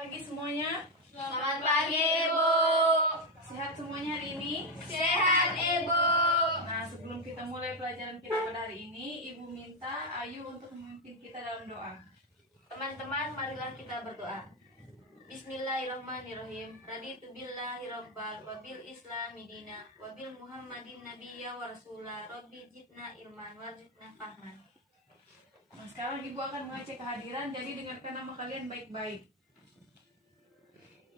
pagi semuanya. Selamat pagi, Ibu. Sehat semuanya hari ini? Sehat, Ibu. Nah, sebelum kita mulai pelajaran kita pada hari ini, Ibu minta Ayu untuk memimpin kita dalam doa. Teman-teman, marilah kita berdoa. Bismillahirrahmanirrahim. Raditu billahi rabbal wa bil islami dina wa bil muhammadin nabiyya wa rasula rabbi jitna ilman warzuqna fahman. Nah, sekarang Ibu akan mengecek kehadiran, jadi dengarkan nama kalian baik-baik.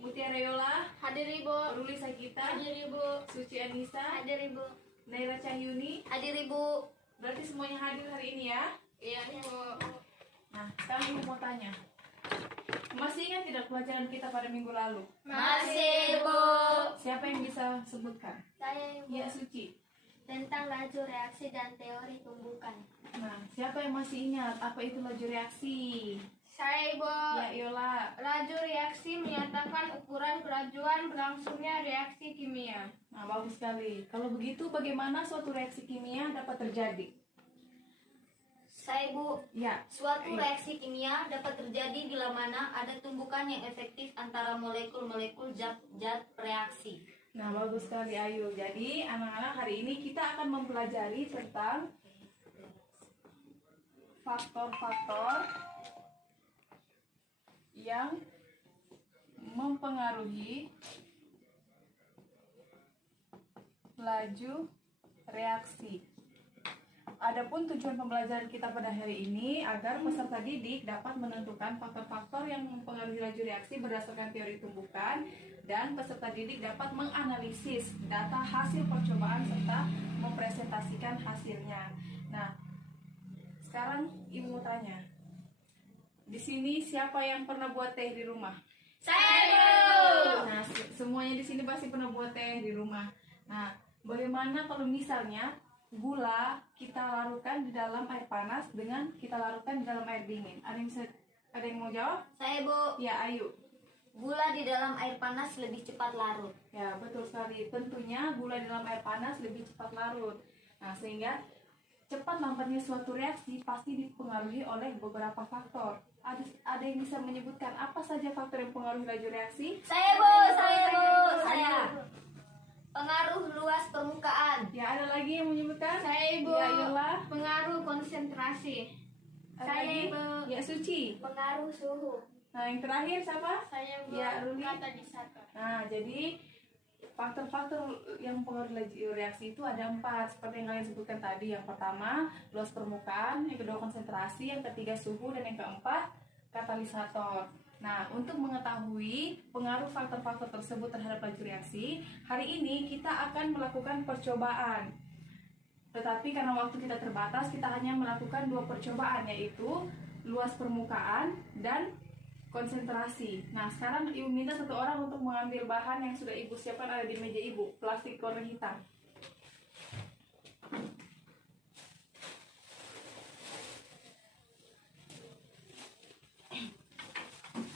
Mutiara Yola, Hadir, Ibu. Ruli Sakita, Hadir, Ibu. Suci Anissa, Hadir, Ibu. Naira Cahyuni. Hadir, Ibu. Berarti semuanya hadir hari ini ya. Iya, Ibu. Nah, sekarang Ibu mau tanya. Masih ingat tidak pelajaran kita pada minggu lalu? Masih, Ibu. Siapa yang bisa sebutkan? Saya, Ibu. Ya, Suci. Tentang laju reaksi dan teori tumbukan. Nah, siapa yang masih ingat apa itu laju reaksi? Saya, Ibu. Ya, Yola. Laju reaksi menyatakan ukuran kelajuan berlangsungnya reaksi kimia. Nah, bagus sekali. Kalau begitu, bagaimana suatu reaksi kimia dapat terjadi? Saya, Ibu. Ya, Suatu reaksi kimia dapat terjadi bila mana ada tumbukan yang efektif antara molekul-molekul zat reaksi. nah bagus sekali Ayu. Jadi, anak-anak hari ini kita akan mempelajari tentang faktor-faktor yang mempengaruhi laju reaksi. Adapun tujuan pembelajaran kita pada hari ini agar peserta didik dapat menentukan faktor-faktor yang mempengaruhi laju reaksi berdasarkan teori tumbukan, dan peserta didik dapat menganalisis data hasil percobaan serta mempresentasikan hasilnya. Nah, sekarang Ibu mau tanya. Di sini siapa yang pernah buat teh di rumah? Saya, Ibu. Nah, semuanya di sini pasti pernah buat teh di rumah. Nah, bagaimana kalau misalnya gula kita larutkan di dalam air panas dengan kita larutkan di dalam air dingin? Ada yang mau jawab? Saya, Ibu. Ya, Ayu. Gula di dalam air panas lebih cepat larut. Ya, betul sekali. Tentunya gula di dalam air panas lebih cepat larut. Nah, sehingga cepat lambatnya suatu reaksi pasti dipengaruhi oleh beberapa faktor. Ada yang bisa menyebutkan apa saja faktor yang mempengaruhi laju reaksi? Saya, Ibu. Saya, Ibu. Saya. Ayo. Pengaruh luas permukaan. Ya, ada lagi yang menyebutkan? Saya, Ibu. Ya, Yola. Pengaruh konsentrasi. Ada Saya, lagi? Ibu. Ya, Suci. Pengaruh suhu. Nah, yang terakhir siapa? Saya, Ibu. Ya, Ruli. Katalisator. Nah, jadi faktor-faktor yang mempengaruhi laju reaksi itu ada 4 seperti yang kalian sebutkan tadi. Yang pertama, luas permukaan, yang kedua konsentrasi, yang ketiga suhu, dan yang keempat katalisator. Nah, untuk mengetahui pengaruh faktor-faktor tersebut terhadap laju reaksi, hari ini kita akan melakukan percobaan. Tetapi karena waktu kita terbatas, kita hanya melakukan 2 percobaan, yaitu luas permukaan dan konsentrasi. Nah, sekarang Ibu minta satu orang untuk mengambil bahan yang sudah Ibu siapkan ada di meja Ibu, plastik warna hitam.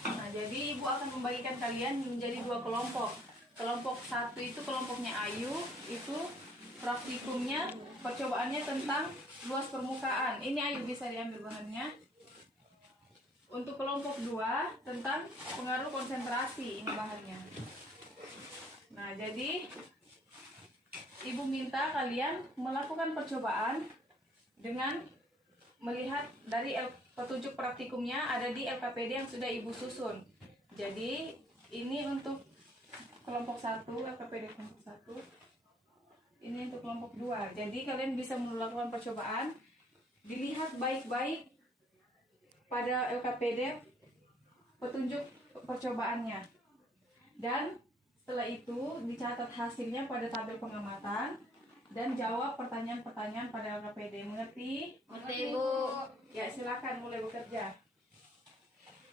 Nah, jadi Ibu akan membagikan kalian menjadi 2 kelompok. Kelompok 1 itu kelompoknya Ayu, itu praktikumnya, percobaannya tentang luas permukaan. Ini Ayu bisa diambil bahannya. Untuk kelompok 2 tentang pengaruh konsentrasi, ini bahannya. Nah, jadi Ibu minta kalian melakukan percobaan dengan melihat dari petunjuk praktikumnya ada di LKPD yang sudah Ibu susun. Jadi ini untuk kelompok 1, LKPD kelompok 1. Ini untuk kelompok 2. Jadi kalian bisa melakukan percobaan, dilihat baik-baik pada LKPD petunjuk percobaannya, dan setelah itu dicatat hasilnya pada tabel pengamatan dan jawab pertanyaan-pertanyaan pada LKPD. Mengerti? Mengerti, Ibu. Ya, silakan mulai bekerja.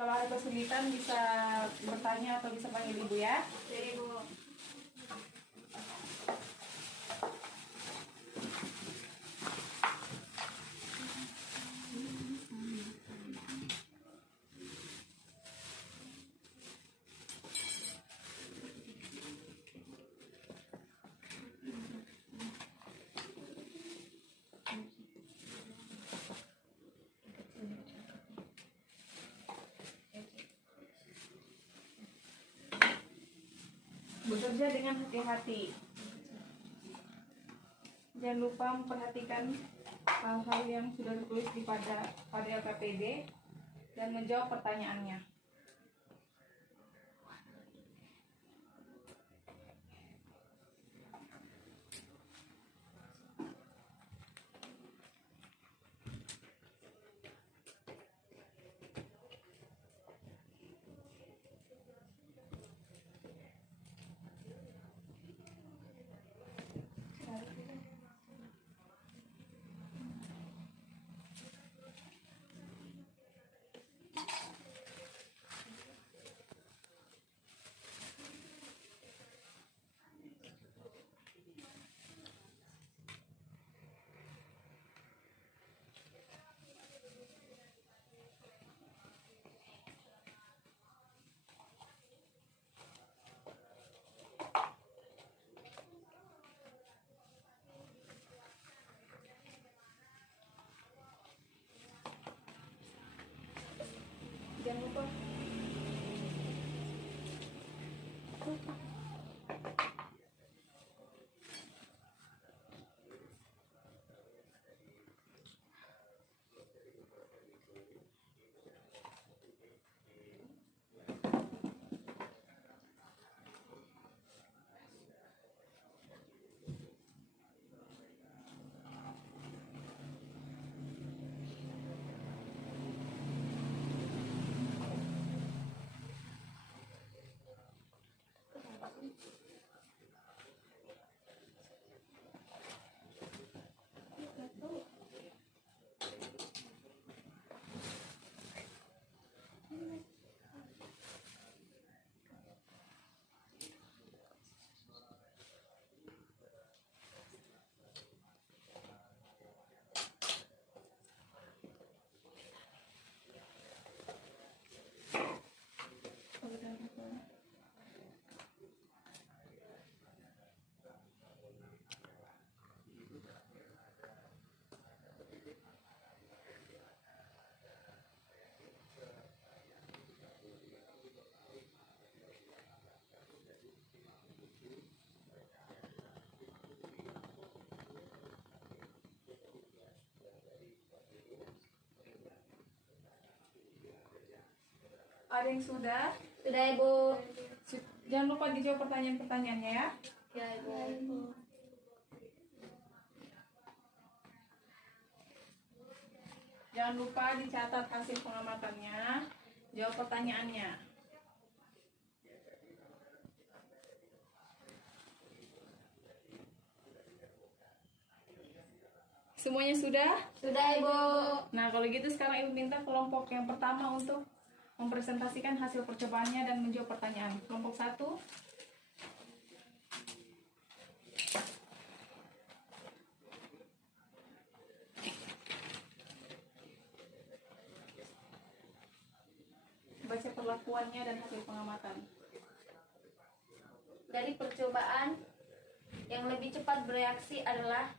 Kalau ada kesulitan bisa bertanya atau bisa panggil Ibu ya. Saya, Ibu. Bekerja dengan hati-hati. Jangan lupa memperhatikan hal-hal yang sudah tertulis pada LKPD dan menjawab pertanyaannya. Jangan lupa ada yang sudah. Sudah Ibu. Jangan lupa dijawab pertanyaan-pertanyaannya ya. Ya Ibu. Jangan lupa dicatat hasil pengamatannya. Jawab pertanyaannya. Semuanya sudah? Sudah Ibu. Nah, kalau gitu sekarang Ibu minta kelompok yang pertama untuk mempresentasikan hasil percobaannya dan menjawab pertanyaan. Kelompok 1. Baca perlakuannya dan hasil pengamatan. Dari percobaan yang lebih cepat bereaksi adalah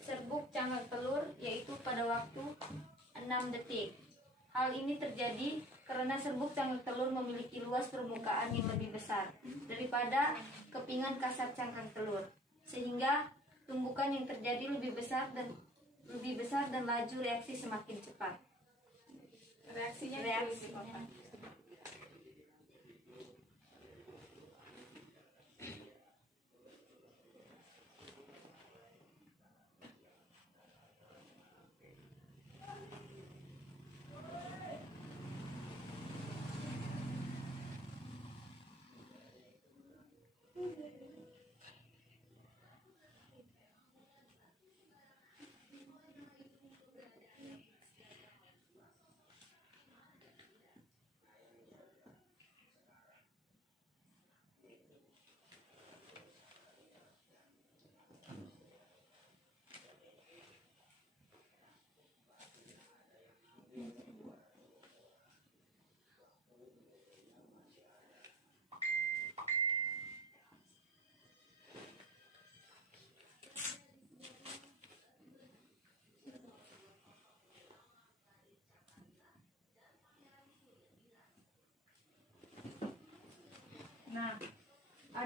serbuk cangkang telur, yaitu pada waktu 6 detik. Hal ini terjadi karena serbuk cangkang telur memiliki luas permukaan yang lebih besar daripada kepingan kasar cangkang telur, sehingga tumbukan yang terjadi lebih besar dan laju reaksi semakin cepat. Reaksinya Reaksinya.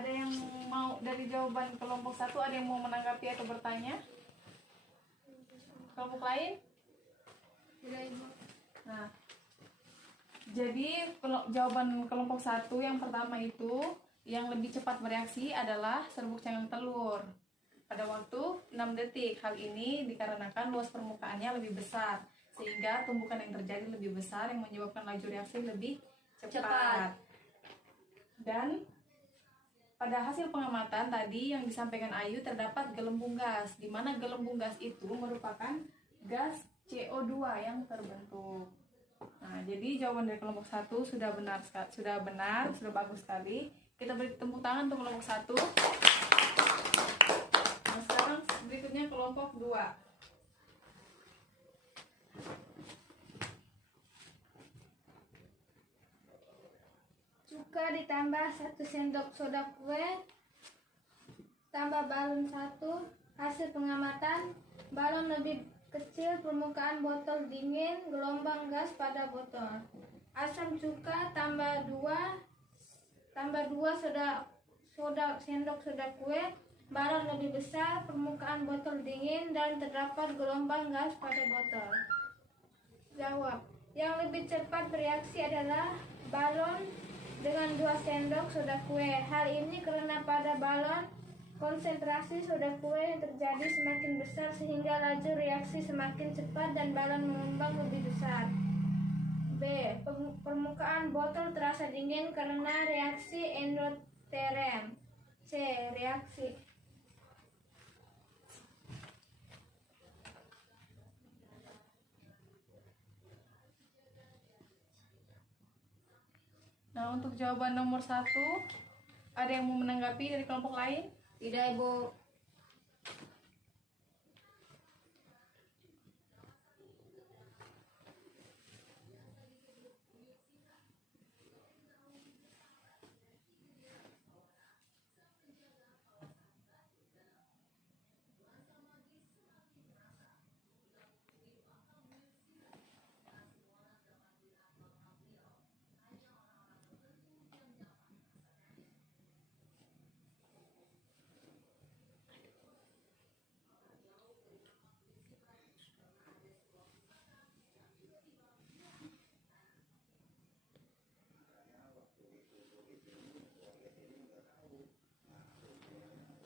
Ada yang mau dari jawaban kelompok 1, ada yang mau menanggapi atau bertanya? Kelompok lain? Tidak, Ibu. Nah, jadi jawaban kelompok 1 yang pertama itu yang lebih cepat bereaksi adalah serbuk cangkang telur pada waktu 6 detik. Hal ini dikarenakan luas permukaannya lebih besar sehingga tumbukan yang terjadi lebih besar yang menyebabkan laju reaksi lebih cepat. Dan pada hasil pengamatan tadi yang disampaikan Ayu terdapat gelembung gas, di mana gelembung gas itu merupakan gas CO2 yang terbentuk. Nah, jadi jawaban dari kelompok 1 sudah benar, sudah bagus sekali. Kita beri tepuk tangan untuk kelompok 1. Nah, sekarang berikutnya kelompok 2. Cuka ditambah 1 sendok soda kue tambah balon 1. Hasil pengamatan, balon lebih kecil, permukaan botol dingin, gelombang gas pada botol. Asam cuka tambah 2 sendok soda kue, balon lebih besar, permukaan botol dingin, dan terdapat gelombang gas pada botol. Jawab. Yang lebih cepat bereaksi adalah balon dengan 2 sendok soda kue. Hal ini karena pada balon konsentrasi soda kue yang terjadi semakin besar sehingga laju reaksi semakin cepat dan balon mengembang lebih besar. B. Permukaan botol terasa dingin karena reaksi endoterem. C. Reaksi. Nah, untuk jawaban nomor 1, ada yang mau menanggapi dari kelompok lain? Tidak, Ibu.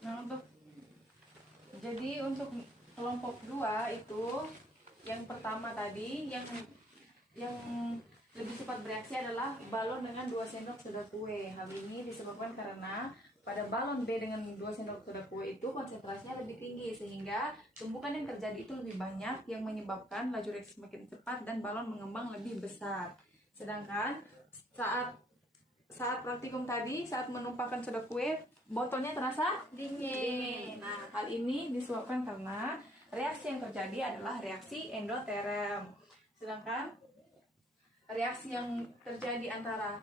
Nah, untuk kelompok 2 itu yang pertama tadi yang lebih cepat bereaksi adalah balon dengan 2 sendok soda kue. Hal ini disebabkan karena pada balon B dengan 2 sendok soda kue itu konsentrasinya lebih tinggi sehingga tumbukan yang terjadi itu lebih banyak yang menyebabkan laju reaksi semakin cepat dan balon mengembang lebih besar. Sedangkan saat praktikum tadi, saat menumpahkan soda kue, botolnya terasa dingin. Nah, hal ini disebabkan karena reaksi yang terjadi adalah reaksi endoterem. Sedangkan reaksi yang terjadi antara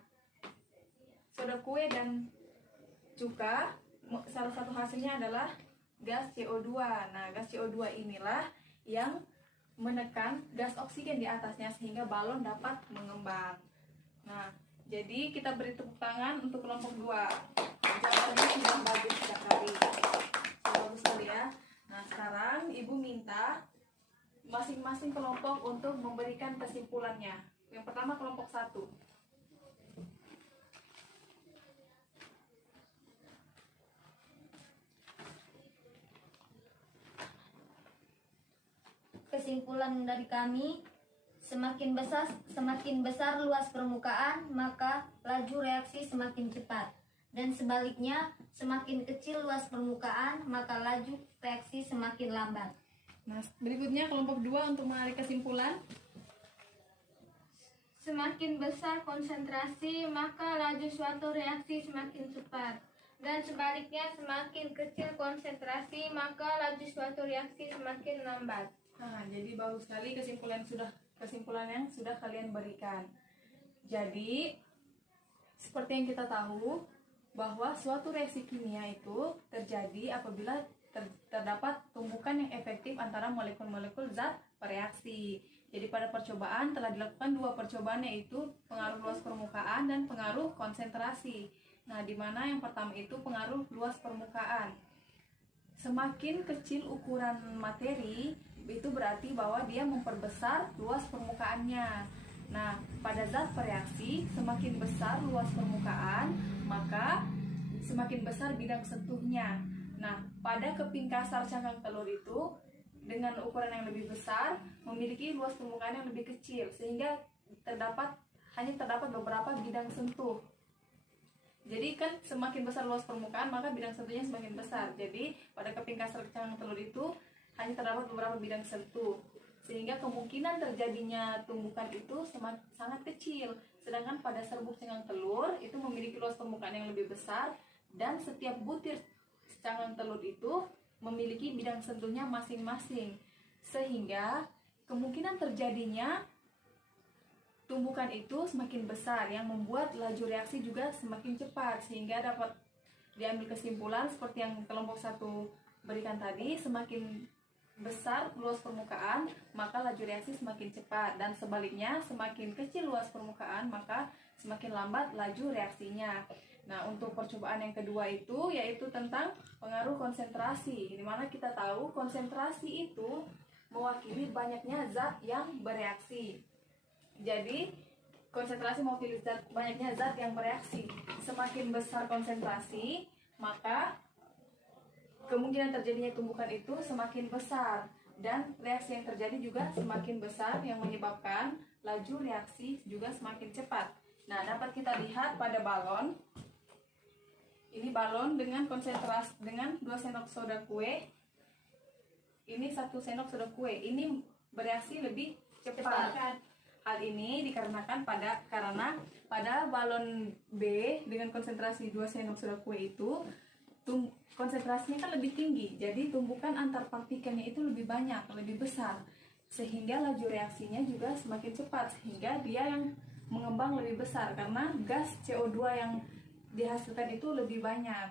soda kue dan cuka, salah satu hasilnya adalah gas CO2. Nah, gas CO2 inilah yang menekan gas oksigen di atasnya sehingga balon dapat mengembang. Nah, jadi kita beri tepuk tangan untuk kelompok 2. Jawabannya sudah bagus sekali. Bagus sekali ya. Nah, sekarang Ibu minta masing-masing kelompok untuk memberikan kesimpulannya. Yang pertama kelompok 1. Kesimpulan dari kami, semakin besar luas permukaan, maka laju reaksi semakin cepat. Dan sebaliknya, semakin kecil luas permukaan, maka laju reaksi semakin lambat. Nah, berikutnya kelompok 2 untuk menarik kesimpulan. Semakin besar konsentrasi, maka laju suatu reaksi semakin cepat. Dan sebaliknya, semakin kecil konsentrasi, maka laju suatu reaksi semakin lambat. Nah, jadi bagus sekali kesimpulan yang sudah kalian berikan. Jadi, seperti yang kita tahu bahwa suatu reaksi kimia itu terjadi apabila terdapat tumbukan yang efektif antara molekul-molekul zat bereaksi. Jadi pada percobaan telah dilakukan 2 percobaan, yaitu pengaruh luas permukaan dan pengaruh konsentrasi. Nah, di mana yang pertama itu pengaruh luas permukaan. Semakin kecil ukuran materi, itu berarti bahwa dia memperbesar luas permukaannya. Nah, pada zat bereaksi, semakin besar luas permukaan, maka semakin besar bidang sentuhnya. Nah, pada keping kasar cangkang telur itu, dengan ukuran yang lebih besar, memiliki luas permukaan yang lebih kecil, sehingga hanya terdapat beberapa bidang sentuh. Jadi kan semakin besar luas permukaan, maka bidang sentuhnya semakin besar. Jadi pada keping kasar cangkang telur itu hanya terdapat beberapa bidang sentuh, sehingga kemungkinan terjadinya tumbukan itu sangat kecil. Sedangkan pada serbuk cangkang telur itu memiliki luas permukaan yang lebih besar, dan setiap butir cangkang telur itu memiliki bidang sentuhnya masing-masing, sehingga kemungkinan terjadinya tumbukan itu semakin besar, yang membuat laju reaksi juga semakin cepat, sehingga dapat diambil kesimpulan seperti yang kelompok 1 berikan tadi, semakin besar luas permukaan maka laju reaksi semakin cepat, dan sebaliknya semakin kecil luas permukaan maka semakin lambat laju reaksinya. Nah, untuk percobaan yang kedua itu yaitu tentang pengaruh konsentrasi, di mana kita tahu konsentrasi itu mewakili banyaknya zat yang bereaksi. Jadi konsentrasi mewakili banyaknya zat yang bereaksi. Semakin besar konsentrasi, maka kemungkinan terjadinya tumbukan itu semakin besar, dan reaksi yang terjadi juga semakin besar, yang menyebabkan laju reaksi juga semakin cepat. Nah, dapat kita lihat pada balon. Ini balon dengan konsentrasi dengan 2 sendok soda kue. Ini 1 sendok soda kue. Ini bereaksi lebih cepat. Hal ini dikarenakan karena pada balon B dengan konsentrasi 2 sendok soda kue itu konsentrasinya kan lebih tinggi, jadi tumbukan antar partikelnya itu lebih banyak, lebih besar, sehingga laju reaksinya juga semakin cepat, sehingga dia yang mengembang lebih besar karena gas CO2 yang dihasilkan itu lebih banyak.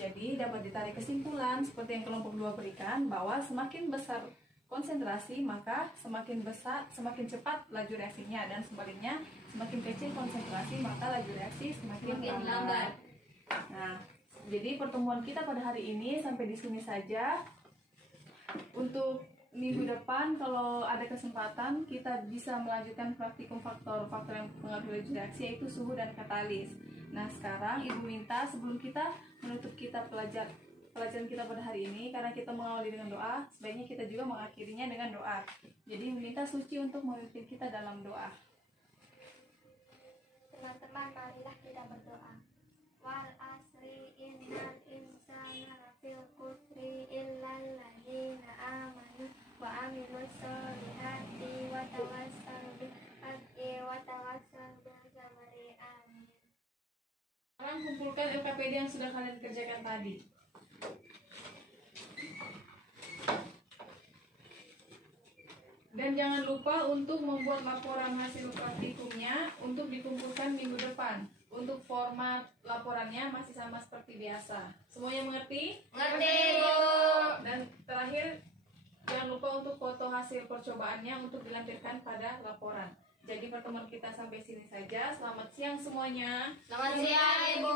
Jadi dapat ditarik kesimpulan seperti yang kelompok 2 berikan, bahwa semakin besar konsentrasi maka semakin cepat laju reaksinya, dan sebaliknya semakin kecil konsentrasi maka laju reaksi semakin lambat. Nah, jadi pertemuan kita pada hari ini sampai di sini saja. Untuk minggu depan kalau ada kesempatan kita bisa melanjutkan praktikum faktor-faktor yang mempengaruhi laju reaksi, yaitu suhu dan katalis. Nah, sekarang Ibu minta sebelum kita menutup pelajaran kita pada hari ini, karena kita mengawali dengan doa, sebaiknya kita juga mengakhirinya dengan doa. Jadi meminta Suci untuk memimpin kita dalam doa. Teman-teman, marilah kita berdoa. Wal asri innal insana lafil khusri illal ladzina amanu wa amilus solihati wa tawassalu bil haqqi wa tawassalu bis sabri. Amin. Sekarang kumpulkan LKPD yang sudah kalian kerjakan tadi. Dan jangan lupa untuk membuat laporan hasil praktikumnya untuk dikumpulkan minggu depan. Untuk format laporannya masih sama seperti biasa. Semuanya mengerti? Ngerti, Bu. Dan terakhir, jangan lupa untuk foto hasil percobaannya untuk dilampirkan pada laporan. Jadi pertemuan kita sampai sini saja. Selamat siang semuanya. Selamat siang, Ibu.